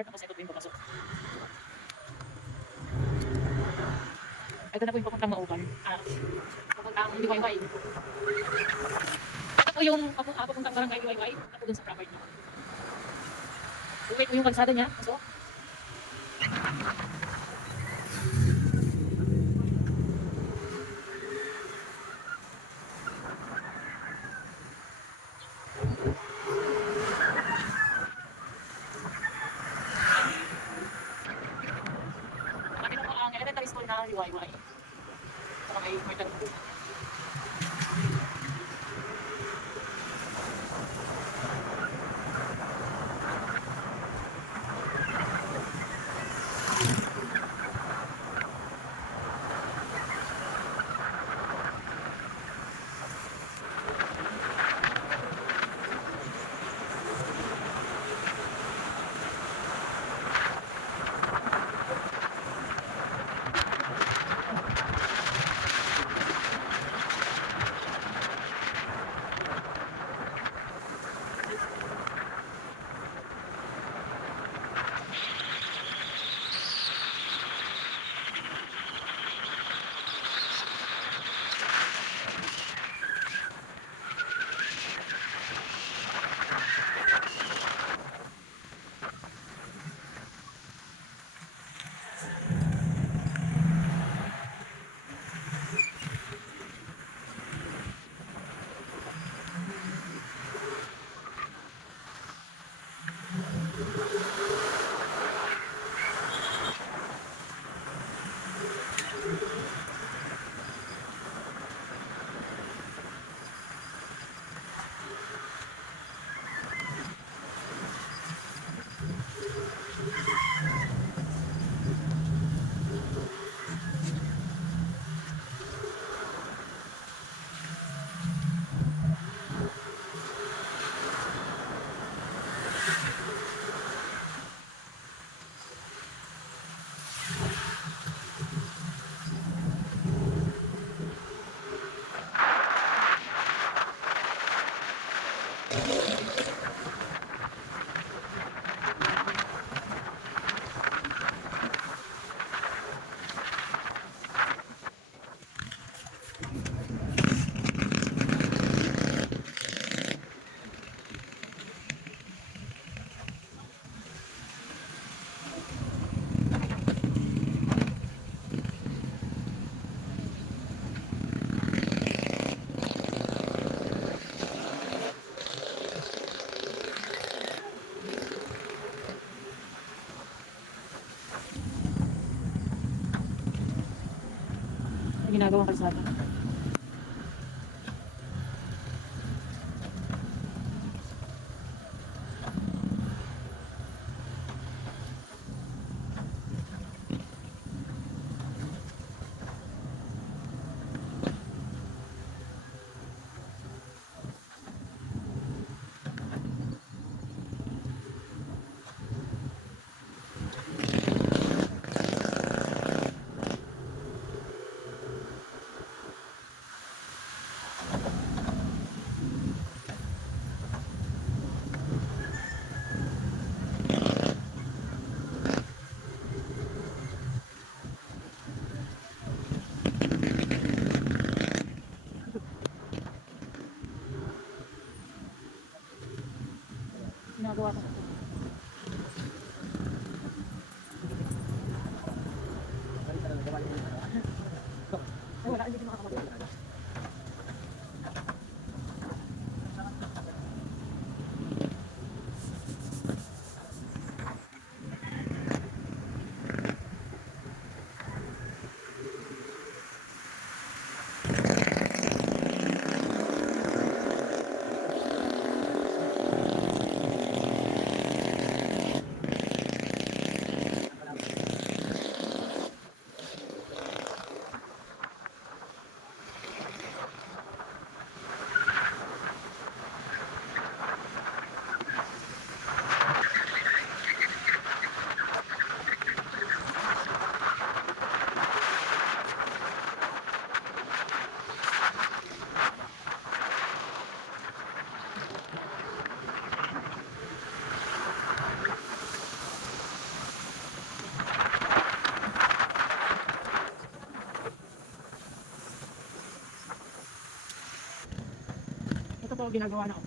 CR, tapos ito po yung papasok. Ito na po yung papuntang Mauban. Papuntang Liwayway. Ito po yung papuntang barangay Liwayway. Ito po dun sa property. Uwi po yung kalsada niya. So, ito po ang elementary school na Liwayway. Saka may quarter po. Ginagawang kalsada. Ginagawa ko. Ay, wala, hindi ko makakapagod. ginagawa na.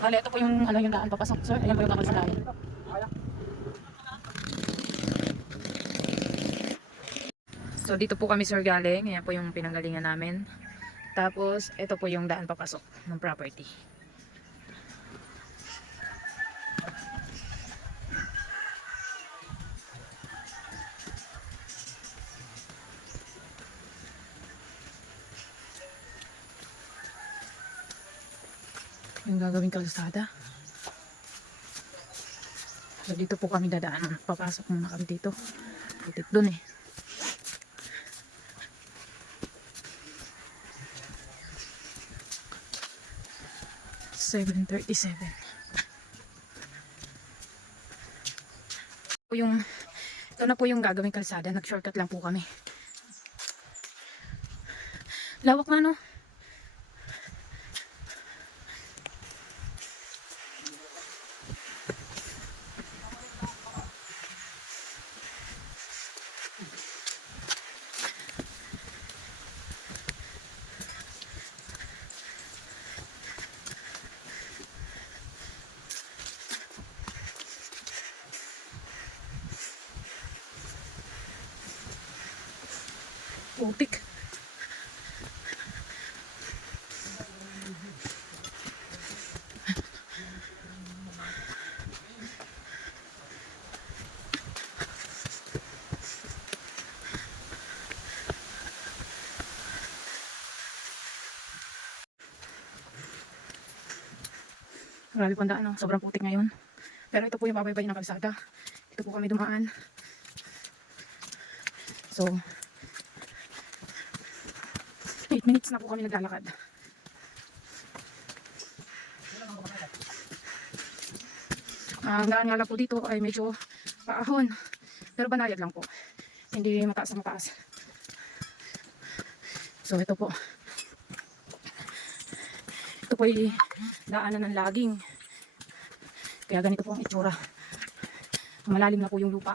Bale, ito po yung ano yung daan papasok, sir. Ayan po yung kakalsadahan. So dito po kami sir galing. Ayan po yung pinanggalingan namin. Tapos ito po yung daan papasok ng property. Yung gagawing kalsada. So dito po kami dadaan. Papasok muna kami dito. Putik dun eh. Ito na po yung gagawing kalsada. Nag-shortcut lang po kami. Lawak na no? Putik. Grabe po ang daan, no? Sobrang putik ngayon. Pero ito po yung pabaybay ng kalsada. Ito po kami dumaan. So, 8 minutes na po kami naglalakad. Ang daan nga lang po dito ay medyo paahon. Pero banayad lang po. Hindi mataas na mataas. So, ito po. Ito po ay daanan ng laging. Kaya ganito po ang itsura. Malalim na po yung lupa.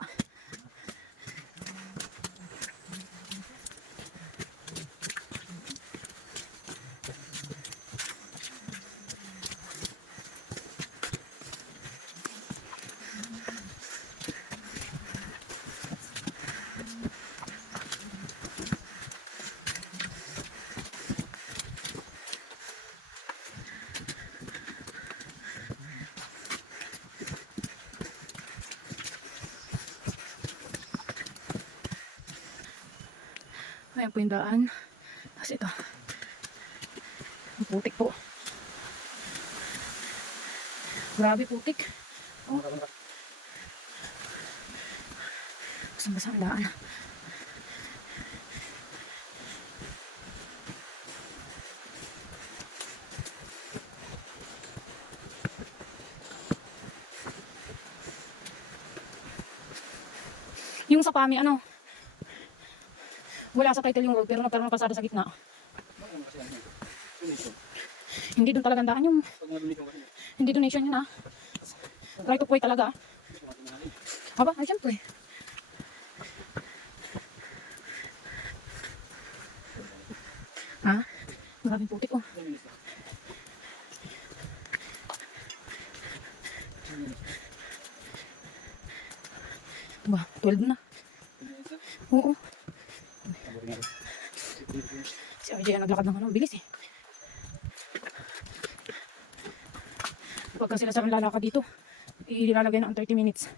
Ayan po yung daan. Tapos ito. Ang putik po. Grabe putik. Oh. Basang-basa ang daan. Yung sa PAMI, ano? Wala sa title yung road pero nagkaroon ng kalsada sa gitna. Hindi doon talaga daan yung... Hindi donation yun ah. Right of way talaga. Aba, ay syempre. Ha? Maraming putik oh. Ba, 12 na. Oo. Si RJ naglakad ng ano, bilis eh. Pagka sila sa lalakad dito, ilalagay na ang 30 minutes.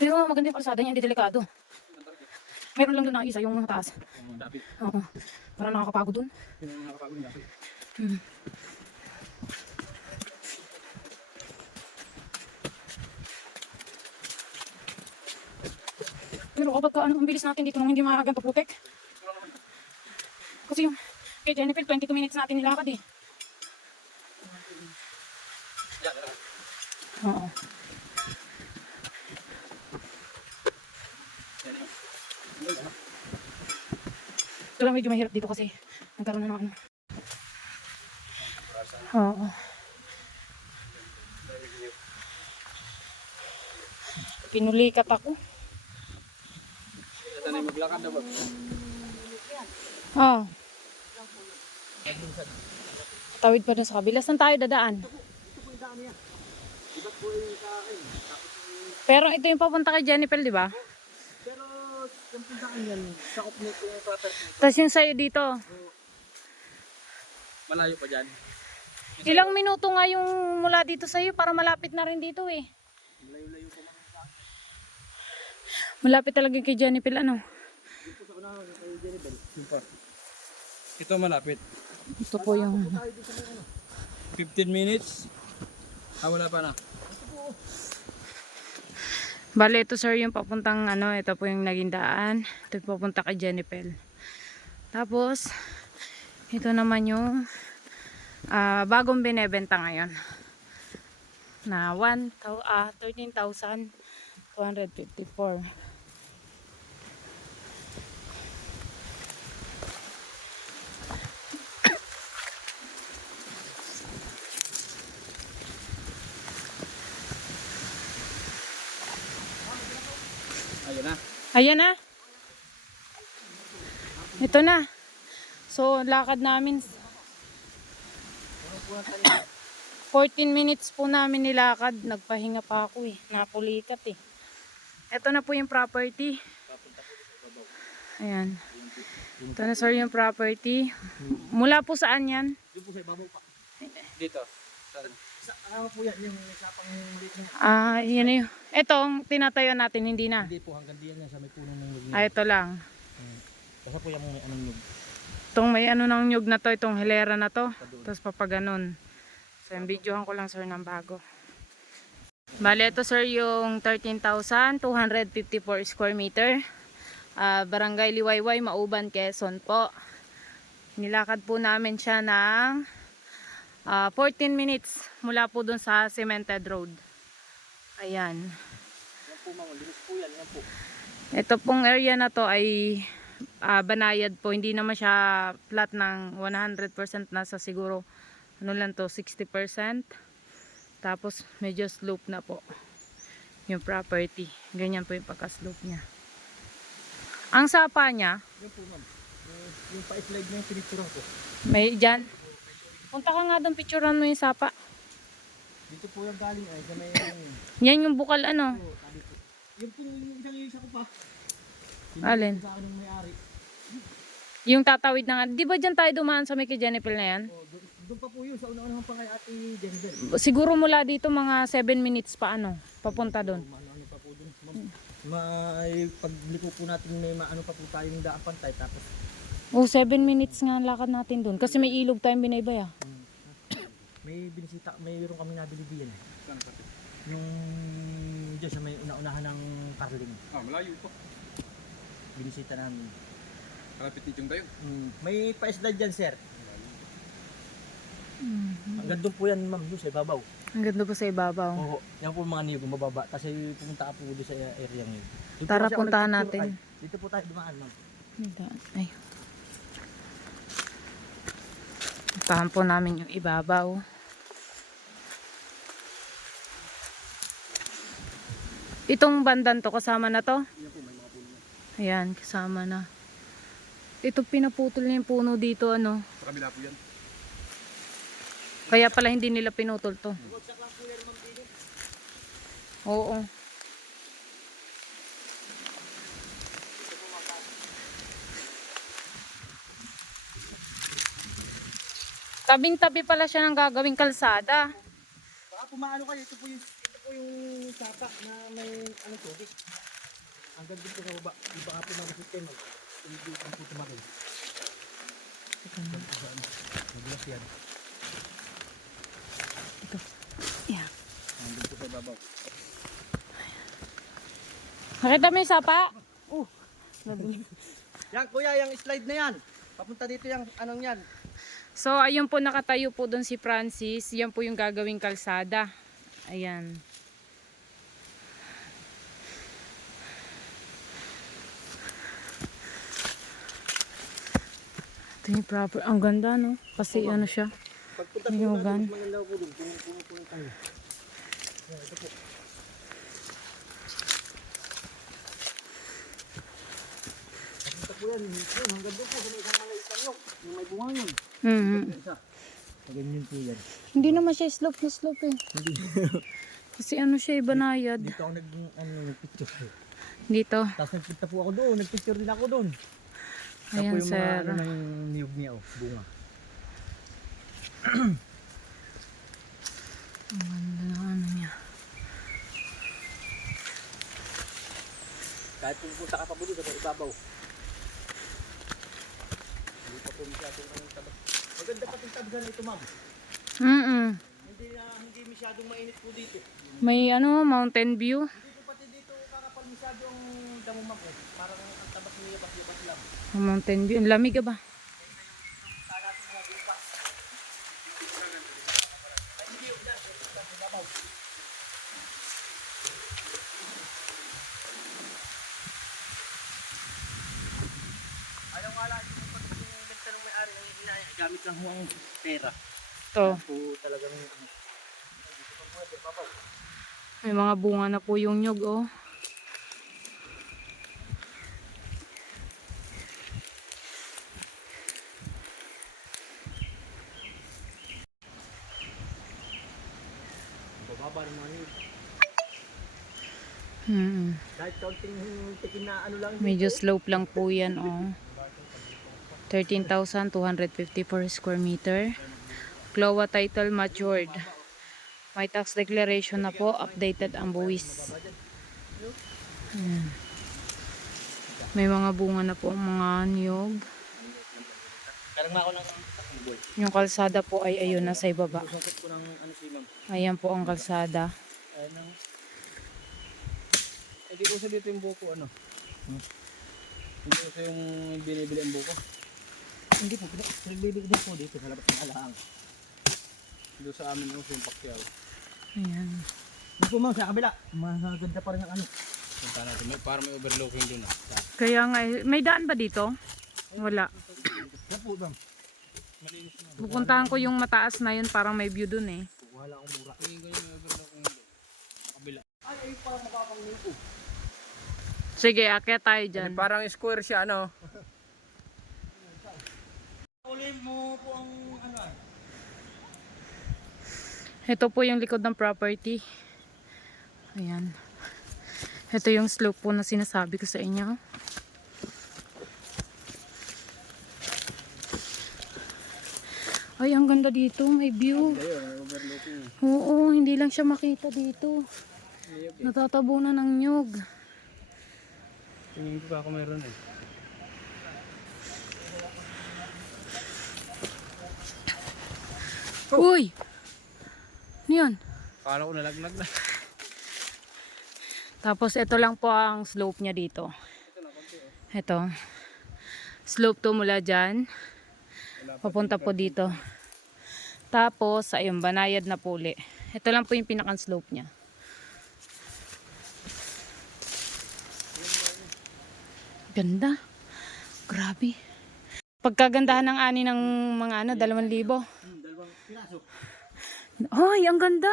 Pero maganda yung kalsada niya, hindi delikado. Meron lang doon na isa, yung taas. Oo. Parang nakakapagod doon. Pero kapag ano, ang bilis natin dito nung hindi makaganto putik. Kasi yung kay Jennifer, 22 minutes natin nilakad eh. Oo. Ito lang medyo mahirap dito kasi nagkaroon na ng ano. Oo. Pinulikat ako. Sanay maglakad na ba? Oo. Tawid pa dun sa kabila. Saan tayo dadaan? Pero ito yung papunta kay Jennifer, di ba? Pero yung puntaan yan, sakop nito yung property nito. Tapos yung sa'yo dito. Malayo pa dyan. Ilang minuto nga yung mula dito sa'yo para malapit na rin dito eh. Layo-layo pa man sa akin. Malapit talaga kay Jennifer, ano? Dito sa unahan kay Jennifer. Ito malapit. Ito po yung... 15 minutes. Wala pa na. Bale, ito sir yung papuntang ano, ito po yung naging daan. Ito yung papunta kay Jennifer. Tapos, ito naman yung bagong binebenta ngayon. Na 13,254. Ayun na. Ayan na. Ito na. So, lakad namin. 14 minutes po namin nilakad. Nagpahinga pa ako eh. Napulikat eh. Ito na po yung property. Ayan. Ito na sir yung property. Mula po saan yan? Dito po sa ibabaw pa. Dito. Ano po yan yung sapang liit na. Yan na yun. Itong tinatayo natin, hindi na. Hindi po hanggang diyan yan sa may punong ng nyug. Ito lang. Basta po yung may anong nyug. Itong may ano ng nyug na to, itong hilera na to. Tapos papaganon. So, yung videohan ko lang sir ng bago. Bale, ito sir yung 13,254 square meter. Barangay Liwayway, Mauban, Quezon po. Nilakad po namin siya ng 14 minutes mula po dun sa cemented road. Ayan. Yan po mga linis po yan. Yan po. Ito pong area na to ay banayad po. Hindi naman siya flat ng 100%, nasa siguro ano lang to, 60%. Tapos medyo slope na po yung property. Ganyan po yung pagka-slope niya. Ang sapa niya, Yan po ma'am. Yung pa-slide na yung pinicturan ko. may dyan. Punta ka nga doon, picturean mo yung sapa. Dito po yung galing ay. Sa may Yan yung bukal ano. tabi po. Yung po yung isang isa ko pa. Alin? Sa akin yung may-ari. Yung tatawid na nga. Di ba dyan tayo dumaan sa may kay Jennifer na yan? Doon pa po yun. Sa una-unahan pa kay Ate Jennifer. Siguro mula dito mga 7 minutes pa ano, papunta doon. Ano pa po doon. May pagliko po natin may maano pa po tayong daan pantay tapos Oh, 7 minutes nga ang lakad natin doon. Kasi may ilog tayong binaybay ah. may binisita, mayroon kami nabili diyan. Yung diyan sa may una-unahan ng Carling. Malayo po. Binisita namin. Kalapit ni tayo. May pa-slide dyan, sir. Hanggang doon po yan, ma'am, doon sa ibabaw. Ang ganda po sa ibabaw. Oo, yan po mga niyog, mababa. Kasi pumunta ka po doon sa area ngayon. Doon po Tara, kasi ako puntahan nagtuturo. natin. Ay, dito po tayo dumaan, ma'am. Ay. Puntahan po namin yung ibabaw. Itong bandan to, kasama na to? Ayan, kasama na. Ito pinaputol na yung puno dito, ano. Sa kabila po yan. Kaya pala hindi nila pinutol to. Oo. Tabing-tabi pala siya ng gagawing kalsada. Baka pumaano kayo, ito po yung sapa na may ano tubig. Hanggang doon po sa baba. Di baka po mga sistema. Hindi po tumagal. Magulas yan. Ito. Yan. Hanggang po sa babaw. Nakita mo yung sapa? Yan kuya, yung slide na yan. Papunta dito yung anong yan. So, ayun po, nakatayo po doon si Francis. Yan po yung gagawing kalsada. Ayan. Ito yung proper. Ang ganda, no? Kasi ano siya. Pagpunta po Niyugan. natin, maganda po doon. Pumunta tayo. Ayan, ito po. Pagpunta po yan. Yun, hanggang doon po. Sa may isang maliit lang yun. Yung may bunga yun. Mhm. Isa. Ganyan po yan. Hindi naman siya slope na slope eh. Hindi. Kasi ano siya, banayad. Dito ako nagpicture. Dito. Tapos nagpunta po ako doon. Nagpicture din ako doon. Ayan, Tapos yung mga sir. ano ng niyog niya, oh, bunga. Ang ganda ng ano niya. Kahit pupunta ka pa po dito sa ibabaw. Hindi pa po masyadong ang tabas. Maganda pa itong tabas ito, ma'am. Mm. Hindi masyadong mainit po dito. May ano, mountain view. Hindi po pati dito kakapal masyadong damo, ma'am. Oh. Parang ang tabas niya bas-bas lang. Ang mountain view. Ang lamig ba? Ayaw nga lang yung pag-inventa ng may-ari ng hinaya. Gamit lang ho ang pera. Ito. Po talagang ano. Dito pa po sa ibabaw. May mga bunga na po yung nyug, oh. Bababa naman yun. Kahit kaunting tikin na ano lang. Medyo slope lang po yan, oh. 13,250 per square meter. CLOA title matured. May tax declaration na po. Updated ang buwis. Ayan. May mga bunga na po ang mga niyog. Karang ako ng takbol. Yung kalsada po ay ayun na sa ibaba. Susukot ko ng ano si ma'am. Ayan po ang kalsada. Ayan ang... Hindi ko sa dito yung buko ano. Hindi ko sa yung binibili ang buko. Hindi po. Nagbibili din po dito sa labas ng alaang. Doon sa amin yung pakyaw. Ayan. Hindi po ma'am sa kabila. Maganda pa rin ang ano. Punta natin. Para may overlooking dun ah. Kaya nga, may daan ba dito? Wala. Yan po ma'am. Pupuntahan ko yung mataas na yun, parang may view dun eh. Wala akong mura. Tingin ko yung may overlooking dun. Kabila. Ay, ay parang makakang nito. Sige, akyat tayo dyan. Parang square siya ano. Uli mo po ang ano ay. Ito po yung likod ng property. Ayan. Ito yung slope po na sinasabi ko sa inyo. Ay, ang ganda dito. May view. Ayun, overlooking. Oo, hindi lang siya makita dito. Natatabunan ng nyug. Tingin ko ako meron eh. Uy! Ano yun? Kala ko nalaglag na. Tapos ito lang po ang slope niya dito. Ito. Slope to mula dyan. Papunta po dito. Tapos, ayun, banayad na puli. Ito lang po yung pinakang slope niya. Ganda. Grabe. Pagkagandahan ng ani ng mga ano, 2,000. Dalawang piraso. Hoy, ang ganda.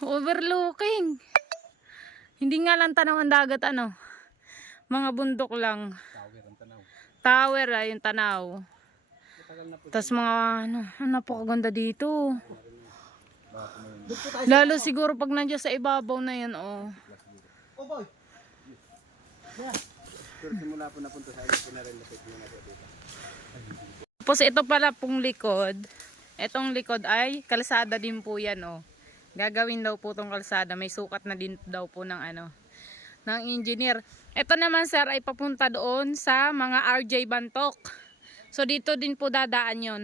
Overlooking. Hindi nga lang tanaw ang dagat, ano. Mga bundok lang. Tower ang tanaw. Tower, ayun, tanaw. Matagal na po. Tapos mga, ano, napakaganda dito. Doon po tayo. Lalo siguro pag nandiyan sa ibabaw na yan, oh. Oh boy. Yeah. Pero simula po napunta sa akin, pinarelocate mo na po dito. Tapos ito pala pong likod. Etong likod ay kalsada din po yan, oh. Gagawin daw po tong kalsada. May sukat na din daw po ng ano, ng engineer. Ito naman, sir, ay papunta doon sa mga RJ Bantok. So dito din po dadaan yon.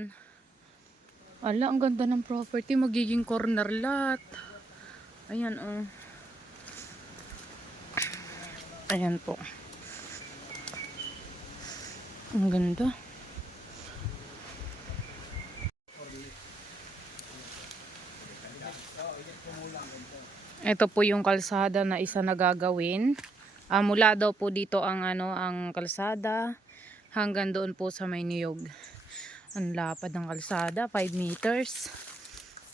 Ala, ang ganda ng property. Magiging corner lot. Ayan, oh. Ayan po. Ang ganda. Ito po yung kalsada na isa na gagawin. Mula daw po dito ang ano, ang kalsada. hanggang doon po sa may niyog. Ang lapad ng kalsada, 5 meters.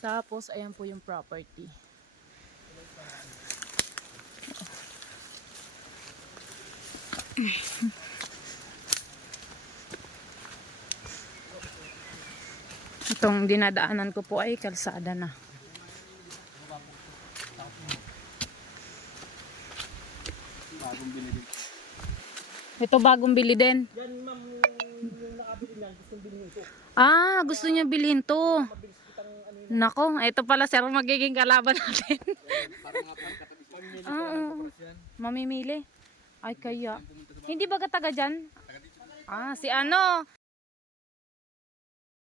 Tapos, ayan po yung property. Itong dinadaanan ko po ay kalsada na. Bagong binili. Ito bagong bili din. Yan ma'am, yung nakabili niyan, gustong bilhin ko. Ah, gusto niya bilhin to. Mabilis kitang ano yun. Nako, ito pala sir magiging kalaban natin. Parang nga parang katabi siya. Oo, mamimili. Ay kaya. Hindi ba taga dyan? Ah, si ano?